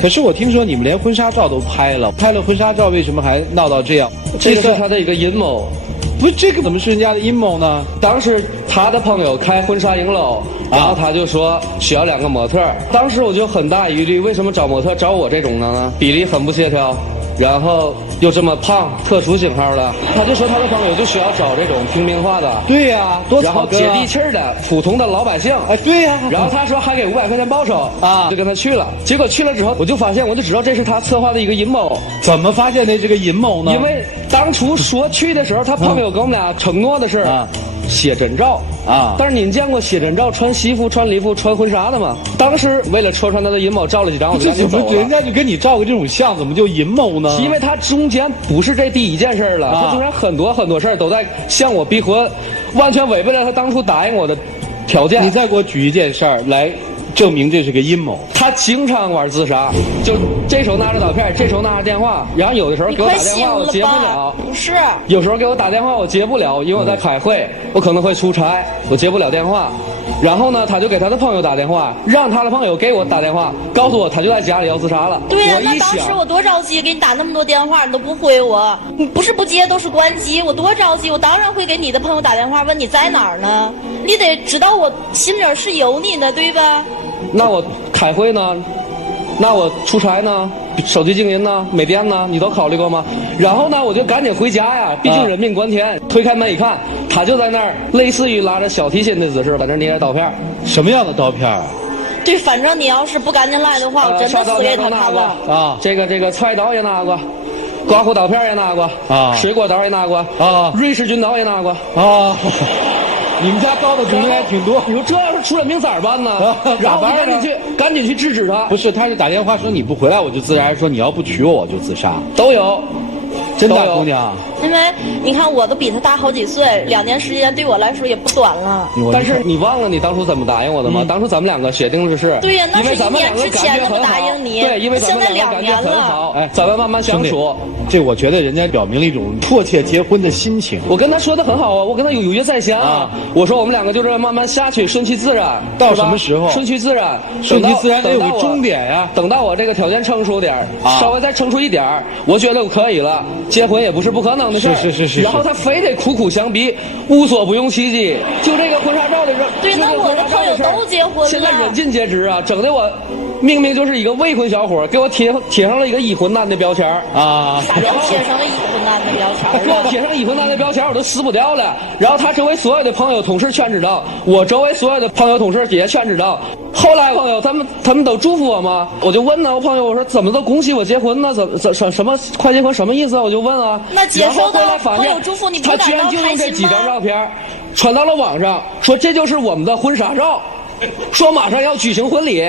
可是我听说你们连婚纱照都拍了，拍了婚纱照，为什么还闹到这样？这个是他的一个阴谋。不是这个怎么是人家的阴谋呢？当时他的朋友开婚纱影楼，然后他就说需要2个模特。当时我就很大疑虑，为什么找模特找我这种的呢？比例很不协调，然后又这么胖，特殊型号的。他就说他的朋友就需要找这种平民化的。对呀，多然后接地气儿的普通的老百姓。哎，对呀。然后他说还给500块钱报酬啊，就跟他去了。结果去了之后，我就知道这是他策划的一个阴谋。怎么发现的这个阴谋呢？因为当初说去的时候，他朋友跟我们俩承诺的是写真照啊。但是您见过写真照穿西服、穿礼服、穿婚纱的吗？当时为了戳穿他的阴谋，照了几张，我就赶紧走了。人家就跟你照个这种相，怎么就阴谋呢？因为他中间不是这第一件事了，他中间很多事儿都在向我逼婚，完全违背了他当初答应我的条件。你再给我举一件事儿来证明这是个阴谋。他经常玩自杀，就这手拿着刀片，这手拿着电话，然后有的时候给我打电话我接不了，不是，有时候给我打电话我接不了，因为我在开会，我可能会出差，我接不了电话。然后呢，他就给他的朋友打电话，让他的朋友给我打电话，告诉我他就在家里要自杀了。对呀，那当时我多着急，给你打那么多电话，你都不回我，你不是不接都是关机，我多着急，我当然会给你的朋友打电话问你在哪儿呢，你得知道我心里是有你的，对吧？那我开会呢？那我出差呢？手机静音呢？没电呢？你都考虑过吗？然后呢，我就赶紧回家呀，毕竟人命关天。推开门一看，他就在那儿，类似于拉着小提琴的姿势，在那捏着刀片。什么样的刀片啊？对，反正你要是不赶紧来的话，我真的撕给他看了啊！这个菜刀也拿过，刮胡刀片也拿过啊，水果刀也拿过啊，瑞士军刀也拿过啊。你们家刀的种类还挺多。你说这要是出人命咋办呢？然后我赶紧去制止他。不是，他是打电话说你不回来我就自杀，说你要不娶我就自杀，都有。真的姑娘，因为你看我都比他大好几岁，2年时间对我来说也不短了。但是你忘了你当初怎么答应我的吗？当初咱们2个协定的是，对呀，那是1年之前那么答应你。对，因为咱们2个感觉很好，哎，咱们慢慢相处。这我觉得人家表明了一种迫切结婚的心情。我跟他说的很好啊，我跟他有约在先啊。我说我们2个就这样慢慢下去，顺其自然。到什么时候？顺其自然，顺其自然得有个终点呀。等到我这个条件成熟点稍微再成熟一点我觉得我可以了。结婚也不是不可能的事儿，是。然后他非得苦相逼，无所不用其极。就这个婚纱照的事，对，那我的朋友都结婚了，现在人尽皆知啊，整的我明明就是一个未婚小伙，给我贴上了一个已婚男的标签啊。啥叫贴上了已婚男的标签？给我贴上已婚男的标签，我都撕不掉了。然后他周围所有的朋友、同事全知道，我周围所有的朋友、同事也全知道。后来朋友他们都祝福我吗？我就问呢，我朋友我说怎么都恭喜我结婚呢？什么快结婚什么意思啊？我就问啊。那接受到朋友祝福你，他居然就用这几张照片传到了网上，说这就是我们的婚纱照，说马上要举行婚礼。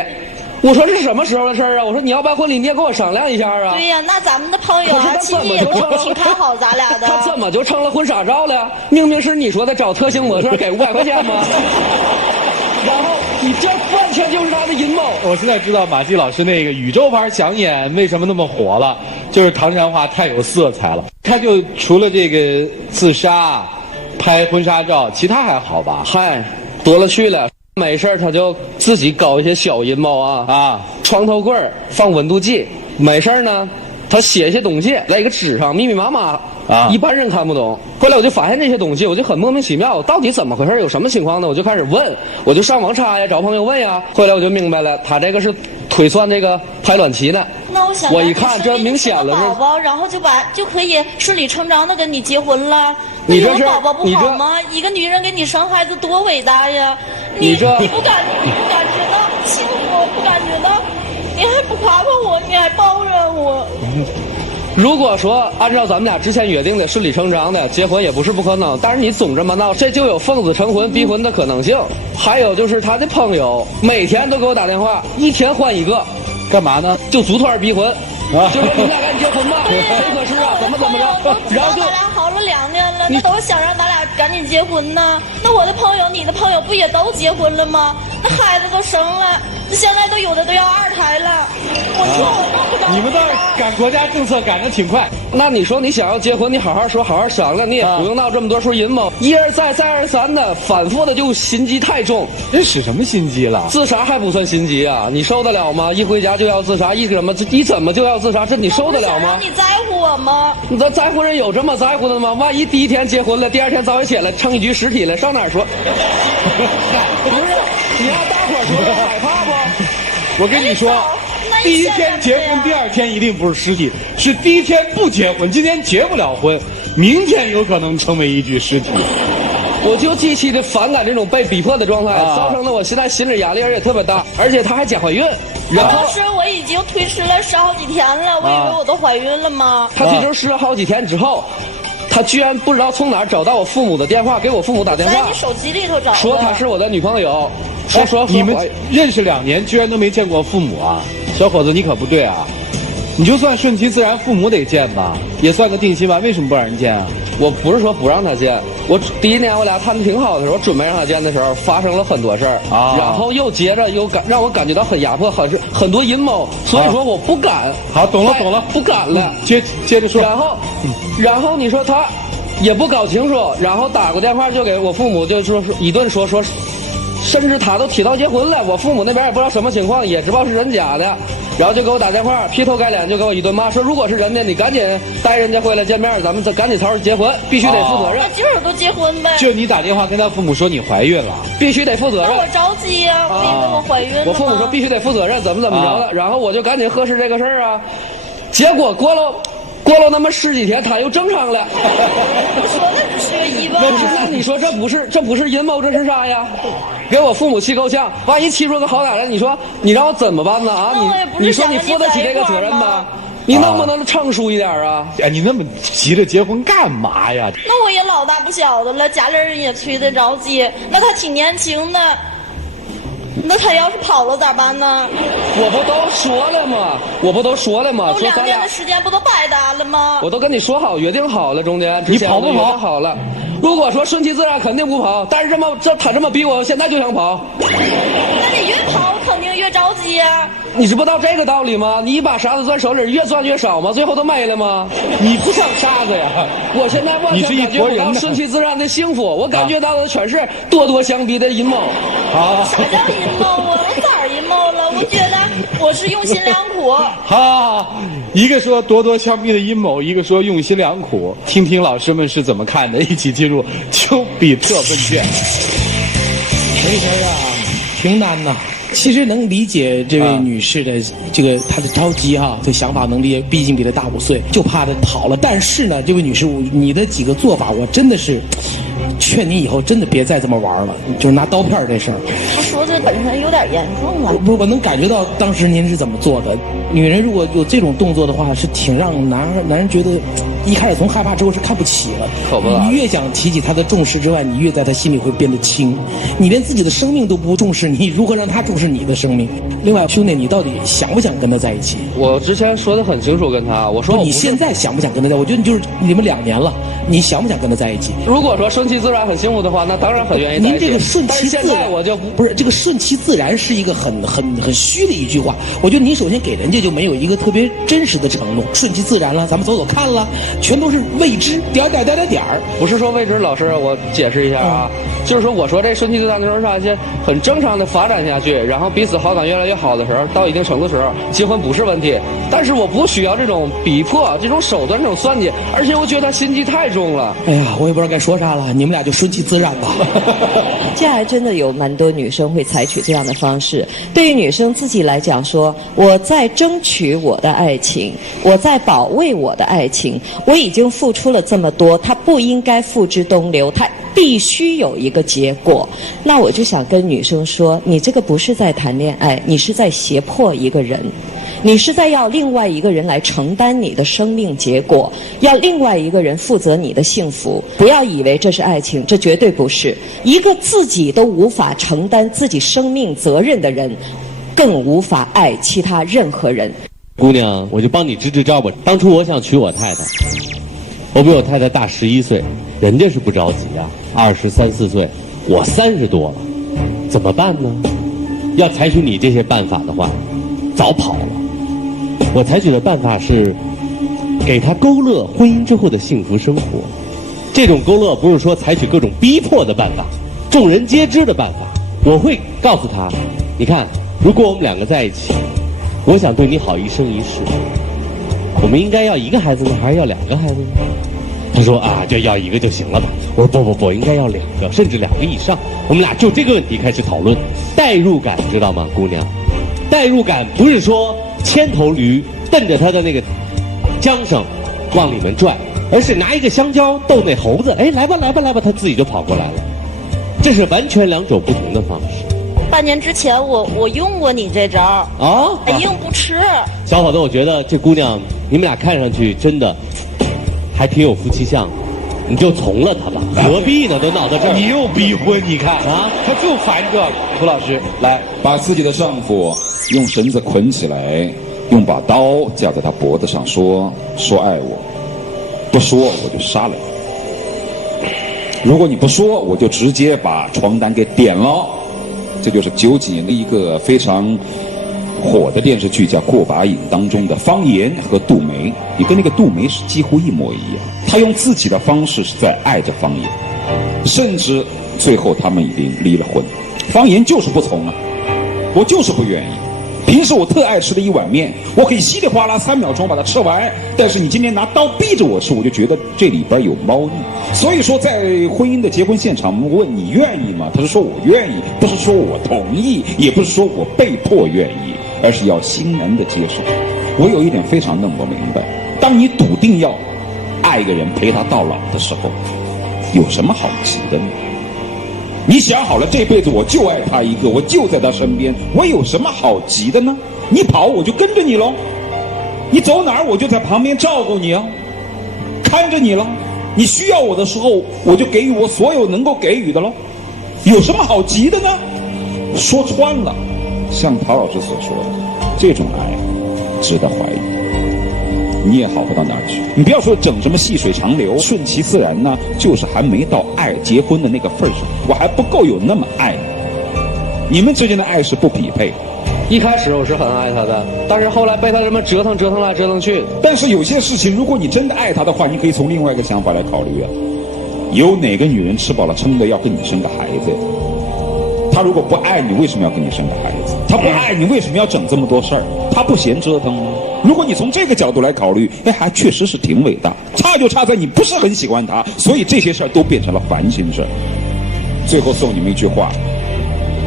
我说这是什么时候的事儿啊？我说你要办婚礼你也跟我商量一下啊。对呀，那咱们的朋友啊亲戚也都挺看好咱俩的。他怎么就成了婚纱照了？明明是你说的找特型模特给500块钱吗？然后你这完全就是他的阴谋。我现在知道马季老师那个宇宙牌想眼为什么那么火了，就是唐山话太有色彩了。他就除了这个自杀、拍婚纱照，其他还好吧？嗨，多了去了。没事他就自己搞一些小阴谋啊，床头柜放温度计，没事呢，他写一些东西在一个纸上，密密麻麻啊，一般人看不懂。后来我就发现这些东西，我就很莫名其妙，到底怎么回事，有什么情况呢？我就开始问，我就上网查呀，找朋友问呀。后来我就明白了，他这个是推算这个排卵期呢。那我想，我一看这明显了，宝宝，然后就可以顺理成章的跟你结婚了。你这是宝宝不好吗？一个女人给你生孩子多伟大呀！你不感觉到幸福？不感觉到？你还不夸夸我，你还抱怨我。如果说按照咱们俩之前约定的顺理成章的结婚也不是不可能，但是你总这么闹，这就有奉子成婚逼婚的可能性。还有就是他的朋友每天都给我打电话，一天换一个，干嘛呢？就组团逼婚啊，就说你俩赶紧结婚吧，谁合适啊？怎么着？然后就咱俩好了2年了，那都想让咱俩赶紧结婚呢。那我的朋友、你的朋友不也都结婚了吗？那孩子都生了，那现在都有的都要2胎了。我说我弄不着。你们倒是赶国家政策赶得挺快。那你说你想要结婚，你好好说，好好商量，你也不用闹这么多数阴谋，一而再再而三的反复的就心机太重。人使什么心机了？自杀还不算心机啊？你受得了吗？一回家就要自杀，你怎么就要自杀？这你受得了吗？你在乎我吗？你这在乎人有这么在乎的吗？万一第一天结婚了，第二天早上起来成一具尸体了，上哪儿说？不是，你让大伙儿说害怕不？我跟你说。第一天结婚，第二天一定不是尸体，是第一天不结婚，今天结不了婚，明天有可能成为一具尸体。我就极其的反感这种被逼迫的状态，造成了我现在心理压力也特别大，而且她还假怀孕。然后是我已经推迟了10好几天了，我以为我都怀孕了吗？她推迟10好几天之后，她居然不知道从哪儿找到我父母的电话，给我父母打电话，在你手机里头找的，说她是我的女朋友。说你们认识2年，居然都没见过父母啊？小伙子，你可不对啊！你就算顺其自然，父母得见吧，也算个定心丸，为什么不让人见啊？我不是说不让他见，我第一年我俩谈的挺好的时候，准备让他见的时候，发生了很多事儿啊，然后又接着让我感觉到很压迫，很多阴谋，所以说我不敢。好，懂了，不敢了。接着说。然后你说他也不搞清楚，然后打个电话就给我父母，就说一顿说。甚至他都提到结婚了，我父母那边也不知道什么情况，也知道是人家的，然后就给我打电话，劈头盖脸就给我一顿骂，说如果是人的，你赶紧带人家回来见面，咱们赶紧吵结婚，必须得负责任。那今儿都结婚呗。就你打电话跟他父母说你怀孕了，必须得负责任。那我着急呀，我以为我怀孕了。我父母说必须得负责任，怎么着的，然后我就赶紧核实这个事儿啊，结果过了那么10几天，他又正常了。我说那只是个疑问。那你说这不是阴谋，这是啥呀？给我父母气够呛，万一气出个好歹来，你说你让我怎么办呢？啊，你说你负得起这个责任吗？你能不能成熟一点啊？哎，你那么急着结婚干嘛呀？那我也老大不小的了，家里人也催得着急。那他挺年轻的，那他要是跑了咋办呢？我不都说了吗？都2年的时间不都白搭了吗？我都跟你说好，约定好了，中间你跑不跑？好了。如果说顺其自然，肯定不跑。但是他这么逼我，现在就想跑。那你越跑肯定越着急呀。你知不知道这个道理吗？你一把沙子攥手里，越攥越少吗？最后都没了吗？你不像沙子呀！我现在完全感觉不到顺其自然的幸福，我感觉到的全是咄咄相逼的阴谋。好，啥叫阴谋啊？我咋阴谋了？我觉得我是用心良苦。好，一个说咄咄相逼的阴谋，一个说用心良苦。听听老师们是怎么看的，一起进入丘比特问卷。没事呀，挺难呐。其实能理解这位女士的这个她的着急哈，这想法能理解，毕竟比她大5岁，就怕她跑了。但是呢，这位女士，你的几个做法，我真的是劝你以后真的别再这么玩了，就是拿刀片这事儿。我说这本身有点严重了。我能感觉到当时您是怎么做的。女人如果有这种动作的话，是挺让男人觉得一开始从害怕之后是看不起了。可不，你越想提起他的重视之外，你越在他心里会变得轻。你连自己的生命都不重视，你如何让他重视你的生命？另外，兄弟，你到底想不想跟他在一起？我之前说的很清楚，跟他我说你现在想不想跟他在？我觉得你就是你们2年了，你想不想跟他在一起？如果说顺其自然很幸福的话，那当然很愿意在一起。您这个顺其自然，我就不是这个顺其自然是一个很虚的一句话。我觉得您首先给人家就没有一个特别真实的承诺，顺其自然了，咱们走走看了，全都是未知点儿。不是说未知，老师，我解释一下啊，就是说我说这顺其自然的时候是一些很正常的发展下去，然后彼此好感越来越好的时候，到一定程度的时候，结婚不是问题。但是我不需要这种逼迫、这种手段、这种算计，而且我觉得他心机太重了。哎呀，我也不知道该说啥了，你们俩就顺其自然吧。现在真的有蛮多女生会采取这样的方式。对于女生自己来讲说，我在争取我的爱情，我在保卫我的爱情，我已经付出了这么多，她不应该付之东流，她必须有一个结果。那我就想跟女生说，你这个不是在谈恋爱，你是在胁迫一个人，你是在要另外一个人来承担你的生命结果，要另外一个人负责你的幸福。不要以为这是爱情，这绝对不是。一个自己都无法承担自己生命责任的人，更无法爱其他任何人。姑娘，我就帮你支支招吧。当初我想娶我太太，我比我太太大11岁，人家是不着急啊，23、24岁，我30多了，怎么办呢？要采取你这些办法的话，早跑了。我采取的办法是，给他勾勒婚姻之后的幸福生活。这种勾勒不是说采取各种逼迫的办法，众人皆知的办法。我会告诉他，你看，如果我们两个在一起，我想对你好一生一世，我们应该要一个孩子呢，还是要2个孩子呢？他说啊，就要1个就行了吧。我说不，应该要2个，甚至2个以上。我们俩就这个问题开始讨论，代入感知道吗，姑娘？代入感不是说牵头驴瞪着他的那个缰绳往里面拽，而是拿一个香蕉逗那猴子，哎，来吧，他自己就跑过来了。这是完全2种不同的方式。半年之前我用过你这招啊，硬不吃。小伙子，我觉得这姑娘你们俩看上去真的还挺有夫妻相的，你就从了她吧，何必呢？都闹到这儿，你又逼婚，你看啊，他就烦这个。涂老师，来，把自己的丈夫用绳子捆起来，用把刀架在他脖子上，说爱我，不说我就杀了你。如果你不说，我就直接把床单给点了。这就是90几年的一个非常火的电视剧，叫《过把瘾》当中的方言和杜梅，你跟那个杜梅是几乎一模一样。他用自己的方式是在爱着方言，甚至最后他们已经离了婚。方言就是不从啊，我就是不愿意。平时我特爱吃的一碗面，我可以稀里哗啦3秒钟把它吃完，但是你今天拿刀逼着我吃，我就觉得这里边有猫腻。所以说，在婚姻的结婚现场，我问你愿意吗？他是说我愿意，不是说我同意，也不是说我被迫愿意，而是要欣然的接受。我有一点非常弄不明白，当你笃定要爱一个人陪他到老的时候，有什么好急的呢？你想好了，这辈子我就爱他一个，我就在他身边，我有什么好急的呢？你跑我就跟着你喽，你走哪儿我就在旁边照顾你啊，看着你了。你需要我的时候，我就给予我所有能够给予的喽，有什么好急的呢？说穿了，像陶老师所说的，这种爱值得怀疑。你也好不到哪儿去。你不要说整什么细水长流、顺其自然呢，就是还没到爱结婚的那个份上，我还不够有那么爱你。你们之间的爱是不匹配的。一开始我是很爱他的，但是后来被他这么折腾来折腾去。但是有些事情，如果你真的爱他的话，你可以从另外一个想法来考虑啊。有哪个女人吃饱了撑的要跟你生个孩子？她如果不爱你，为什么要跟你生个孩子？她不爱你，为什么要整这么多事儿？她不嫌折腾吗？如果你从这个角度来考虑，哎，还确实是挺伟大。差就差在你不是很喜欢他，所以这些事儿都变成了烦心事儿。最后送你们一句话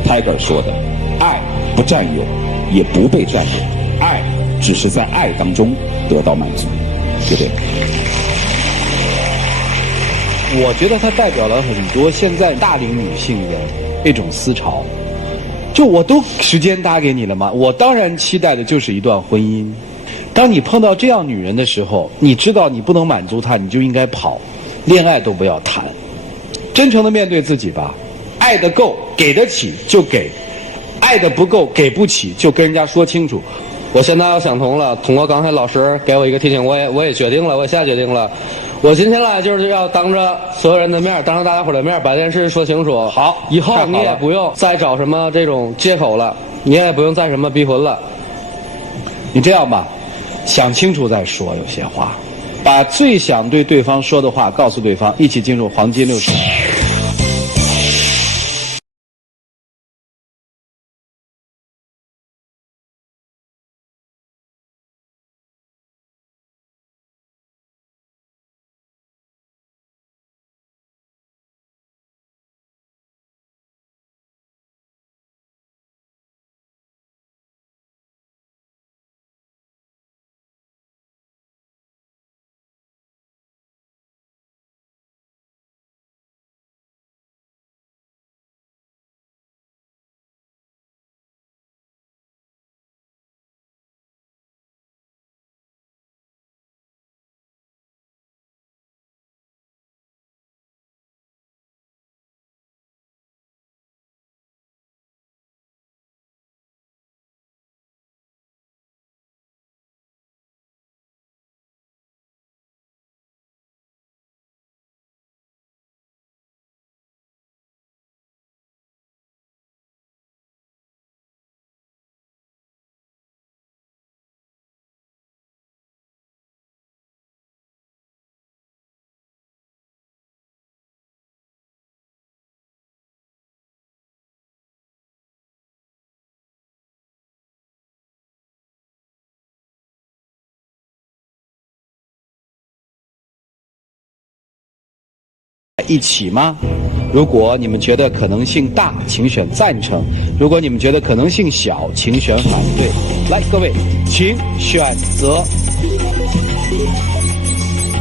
，Tiger 说的：“爱不占有，也不被占有，爱只是在爱当中得到满足。”对不对？我觉得它代表了很多现在大龄女性的一种思潮。就我都时间搭给你了嘛，我当然期待的就是一段婚姻。当你碰到这样女人的时候，你知道你不能满足她，你就应该跑，恋爱都不要谈，真诚的面对自己吧。爱得够，给得起就给；爱得不够，给不起就跟人家说清楚。我现在要想通了，通过刚才老师给我一个提醒，我也决定了，我下决定了。我今天来就是要当着所有人的面，当着大家伙的面把这件事说清楚。好，以后你也不用再找什么这种借口了，你也不用再什么逼婚了。你这样吧，想清楚再说，有些话，把最想对对方说的话告诉对方，一起进入黄金60。一起吗？如果你们觉得可能性大，请选赞成；如果你们觉得可能性小，请选反对。来，各位，请选择。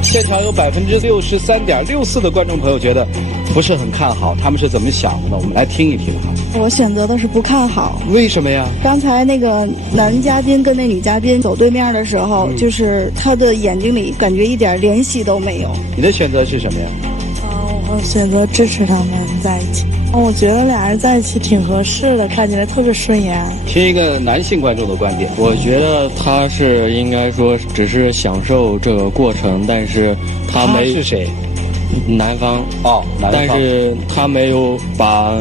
现场有63.64%的观众朋友觉得不是很看好，他们是怎么想的呢？我们来听一听哈。我选择的是不看好。为什么呀？刚才那个男嘉宾跟那女嘉宾走对面的时候，就是他的眼睛里感觉一点联系都没有。你的选择是什么呀？我选择支持他们在一起。我觉得俩人在一起挺合适的，看起来特别顺眼。听一个男性观众的观点，我觉得他是应该说只是享受这个过程，但是他是谁？男方哦，男方，但是他没有把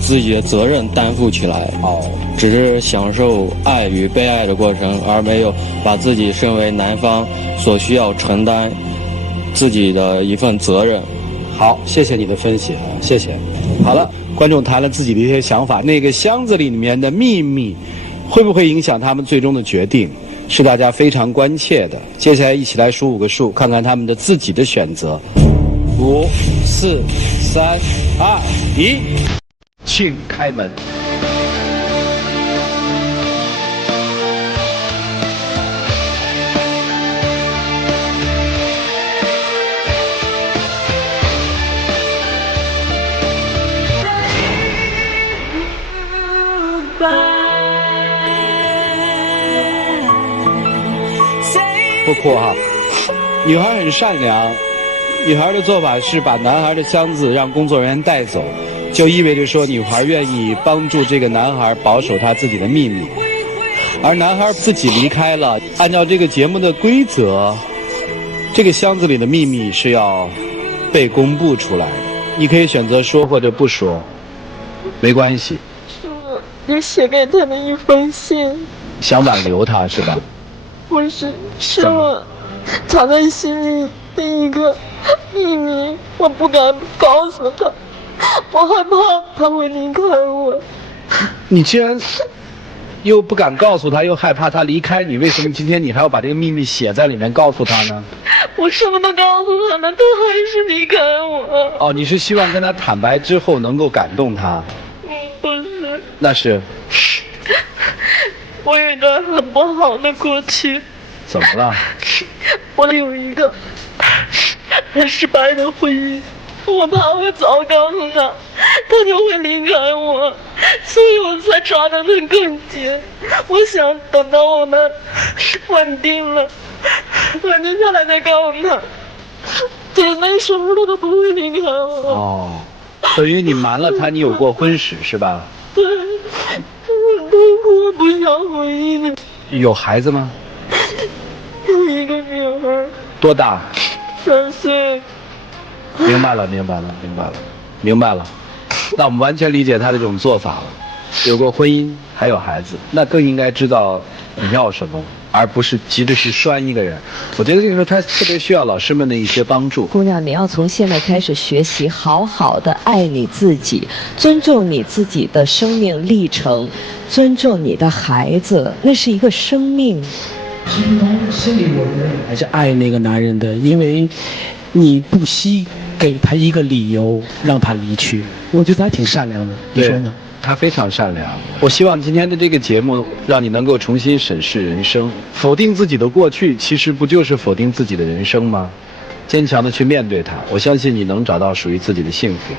自己的责任担负起来哦，只是享受爱与被爱的过程，而没有把自己身为男方所需要承担自己的一份责任。好，谢谢你的分析，谢谢。好了，观众谈了自己的一些想法，那个箱子里面的秘密会不会影响他们最终的决定，是大家非常关切的。接下来一起来数5个数，看看他们的自己的选择。5、4、3、2、1，请开门。不哭哈，女孩很善良，女孩的做法是把男孩的箱子让工作人员带走，就意味着说女孩愿意帮助这个男孩保守他自己的秘密，而男孩自己离开了。按照这个节目的规则，这个箱子里的秘密是要被公布出来的，你可以选择说或者不说，没关系。是写给他的一封信，想挽留他是吧？不是，是我藏在心里的一个秘密，我不敢告诉他，我害怕他会离开我。你既然又不敢告诉他，又害怕他离开你，为什么今天你还要把这个秘密写在里面告诉他呢？我什么都告诉他了，他还是离开我。哦，你是希望跟他坦白之后能够感动他？不是。那是。我有一段很不好的过去。怎么了？我有一个很失败的婚姻，我怕我早告诉他，他就会离开我，所以我才抓得他更紧。我想等到我们稳定下来再告诉他，姐妹什么的都不会离开我。哦，等于你瞒了他，你有过婚史是吧？对。我不想回忆了。有孩子吗？有一个女儿。多大？3岁。明白了。那我们完全理解他的这种做法了。有过婚姻，还有孩子，那更应该知道你要什么，而不是急着去拴一个人。我觉得这个时候他特别需要老师们的一些帮助。姑娘，你要从现在开始学习，好好的爱你自己，尊重你自己的生命历程，尊重你的孩子，那是一个生命。心里我觉得还是爱那个男人的，因为你不惜给他一个理由让他离去，我觉得他挺善良的。你说呢？他非常善良。我希望今天的这个节目让你能够重新审视人生，否定自己的过去，其实不就是否定自己的人生吗？坚强的去面对它，我相信你能找到属于自己的幸福。